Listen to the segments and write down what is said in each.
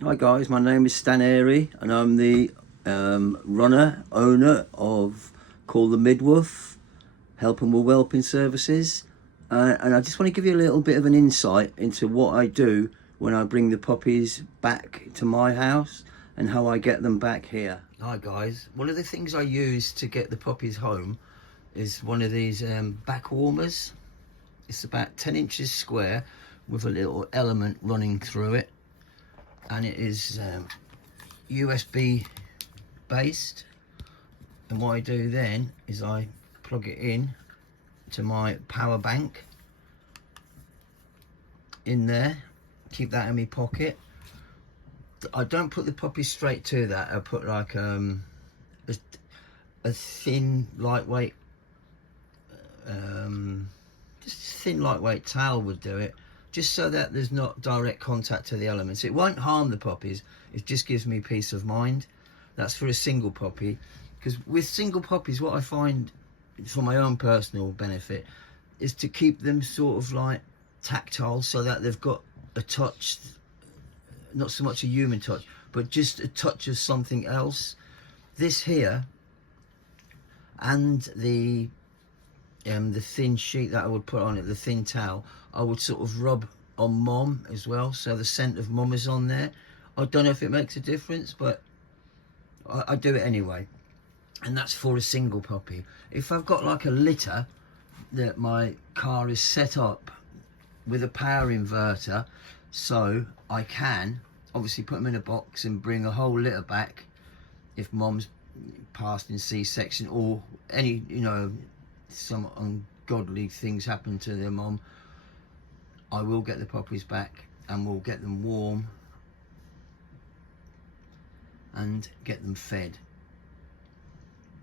Hi guys, my name is Stan Airy and I'm the owner of Call the Midwolf, Helping with Whelping Services. And I just want to give you a little bit of an insight into what I do when I bring the puppies back to my house and how I get them back here. Hi guys, one of the things I use to get the puppies home is one of these back warmers. It's about 10 inches square with a little element running through it, and it is USB based. And what I do then is I plug it in to my power bank in there, keep that in my pocket. I don't put the puppy straight to that. I put like a thin lightweight just a thin lightweight towel would do it, just so that there's not direct contact to the elements. It won't harm the puppies, it just gives me peace of mind. That's for a single puppy, because with single puppies what I find, for my own personal benefit, is to keep them sort of like tactile, so that they've got a touch, not so much a human touch, but just a touch of something else. This here and the thin sheet that I would put on it, the thin towel, I would sort of rub on mom as well, so the scent of mom is on there. I don't know if it makes a difference, but I do it anyway. And that's for a single puppy. If I've got like a litter that my car is set up with a power inverter, so I can obviously put them in a box and bring a whole litter back if mom's passed in C-section, or any, you know, some ungodly things happen to their mom, I will get the puppies back and we'll get them warm and get them fed.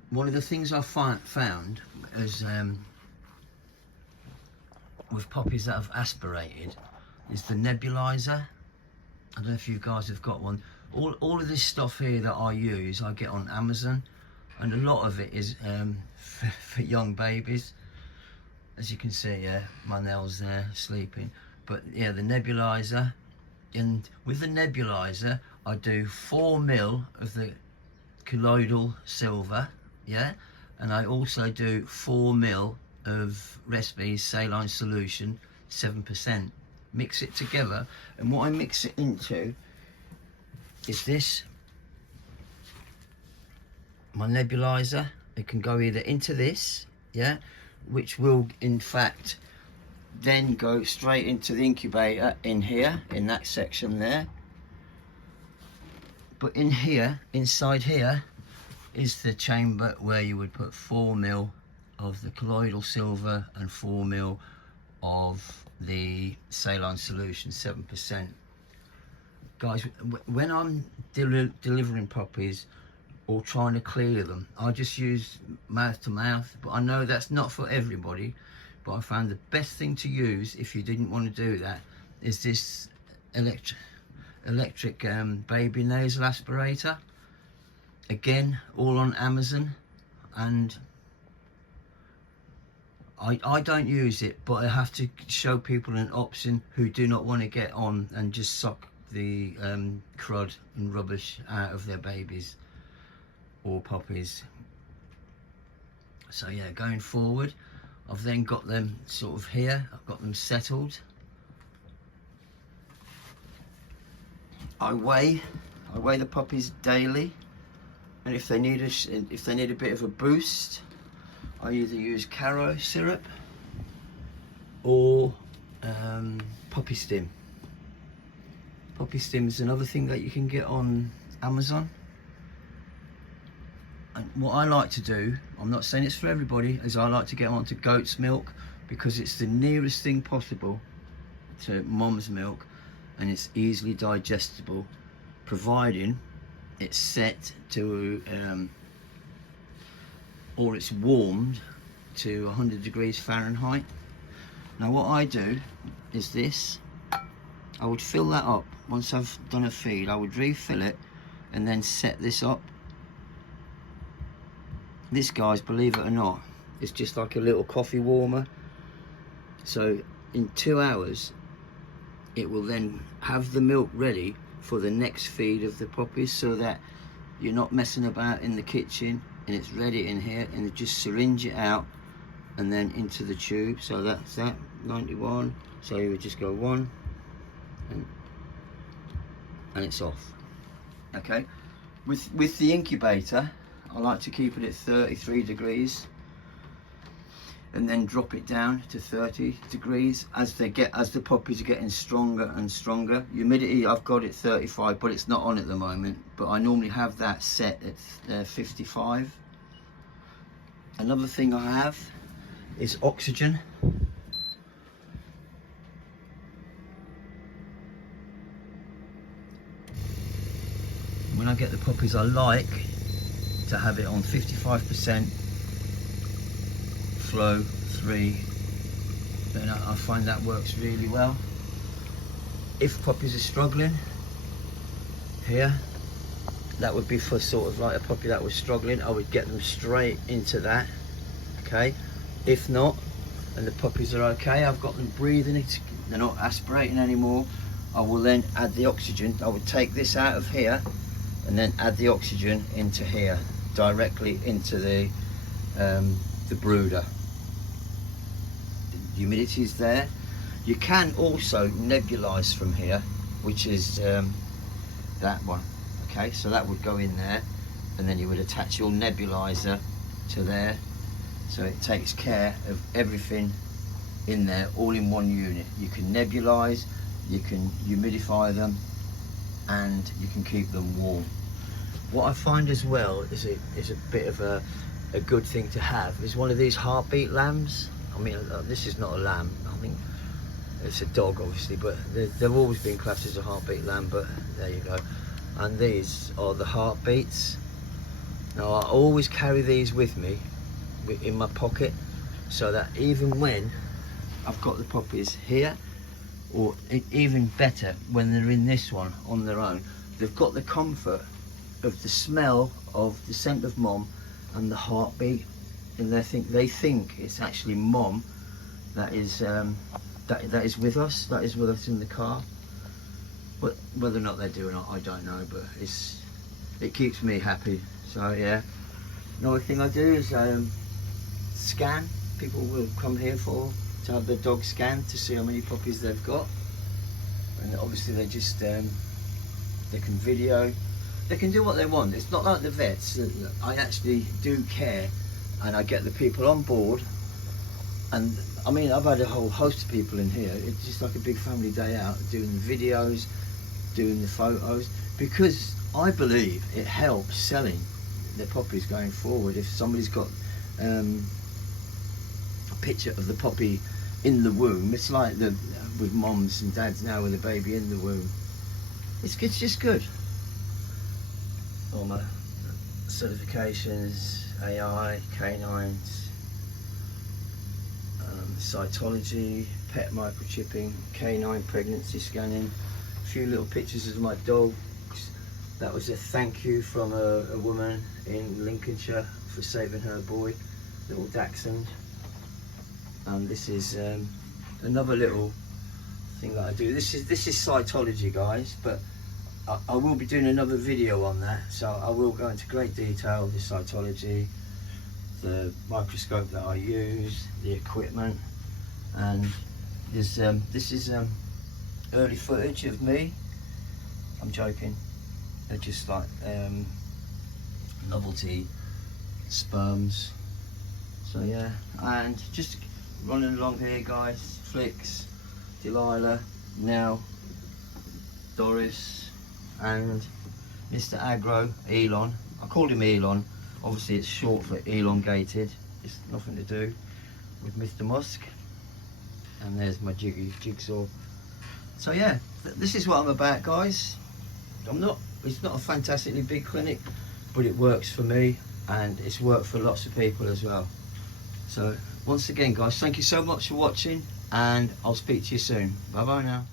One of the things I found is with puppies that have aspirated is the nebulizer. I don't know if you guys have got one. All of this stuff here that I use, I get on Amazon, and a lot of it is for young babies. As you can see, yeah, my Nell's there sleeping. But yeah, the nebulizer, and with the nebulizer I do 4 ml of the colloidal silver, yeah, and I also do 4 ml of Rescue's saline solution, 7%. Mix it together, and what I mix it into is this, my nebulizer. It can go either into this, yeah, which will in fact then go straight into the incubator in here, in that section there. But in here, inside here, is the chamber where you would put 4 ml of the colloidal silver and 4 ml of the saline solution, 7%. Guys, when I'm delivering puppies or trying to clear them, I just use mouth to mouth, but I know that's not for everybody. But I found the best thing to use, if you didn't want to do that, is this electric baby nasal aspirator. Again, all on Amazon, and I don't use it, but I have to show people an option who do not want to get on and just suck the crud and rubbish out of their babies or puppies. So yeah, going forward, I've then got them sort of here, I've got them settled. I weigh the puppies daily, and if they need a bit of a boost, I either use Caro syrup or puppy stim. Puppy stim is another thing that you can get on Amazon. And what I like to do, I'm not saying it's for everybody, is I like to get onto goat's milk, because it's the nearest thing possible to mom's milk, and it's easily digestible, providing it's set to or it's warmed to 100 degrees Fahrenheit. Now what I do is this, I would fill that up. Once I've done a feed, I would refill it and then set this up. This, guys, believe it or not, is just like a little coffee warmer. So in 2 hours it will then have the milk ready for the next feed of the puppies, so that you're not messing about in the kitchen and it's ready in here, and you just syringe it out and then into the tube. So that's that, 91. So you would just go 1 and it's off. Okay, with the incubator, I like to keep it at 33 degrees and then drop it down to 30 degrees as the puppies are getting stronger and stronger. Humidity, I've got it 35, but it's not on at the moment, but I normally have that set at 55. Another thing I have is oxygen. When I get the puppies, I like to have it on 55% flow 3. Then I find that works really well. If puppies are struggling here, that would be for sort of like a puppy that was struggling, I would get them straight into that. Okay, if not, and the puppies are okay, I've got them breathing, they're not aspirating anymore, I will then add the oxygen. I would take this out of here and then add the oxygen into here, directly into the brooder. The humidity is there. You can also nebulize from here, which is that one. Okay, so that would go in there, and then you would attach your nebulizer to there, so it takes care of everything in there, all in one unit. You can nebulize, you can humidify them, and you can keep them warm. What I find as well is a bit of a good thing to have is one of these heartbeat lambs. I mean, this is not a lamb, I think it's a dog obviously, but they've always been classed as a heartbeat lamb, but there you go. And these are the heartbeats. Now I always carry these with me in my pocket, so that even when I've got the puppies here, or even better when they're in this one on their own, they've got the comfort of the smell of the scent of mom and the heartbeat, and they think it's actually mom that is that is with us, in the car. But whether or not they do or not, I don't know, but it keeps me happy. So yeah, another thing I do is scan. People will come here to have their dog scanned to see how many puppies they've got, and obviously they just they can video, they can do what they want. It's not like the vets. I actually do care, and I get the people on board. And I mean, I've had a whole host of people in here. It's just like a big family day out, doing the videos, doing the photos, because I believe it helps selling the puppies going forward. If somebody's got a picture of the puppy in the womb, it's like with moms and dads now with a baby in the womb. It's just good. All my certifications, AI, canines, cytology, pet microchipping, canine pregnancy scanning, a few little pictures of my dogs. That was a thank you from a woman in Lincolnshire for saving her boy, little Dachshund. And this is another little thing that I do. This is cytology, guys, but I will be doing another video on that, so I will go into great detail, the cytology, the microscope that I use, the equipment, and this is early footage of me. I'm joking. They're just like novelty sperms. So yeah, and just running along here, guys. Flicks, Delilah, Nell, Doris, and Mr. Agro, Elon. I called him Elon. Obviously it's short for elongated. It's nothing to do with Mr. Musk. And there's my jigsaw. So yeah, this is what I'm about, guys. It's not a fantastically big clinic, but it works for me, and it's worked for lots of people as well. So once again, guys, thank you so much for watching, and I'll speak to you soon. Bye bye now.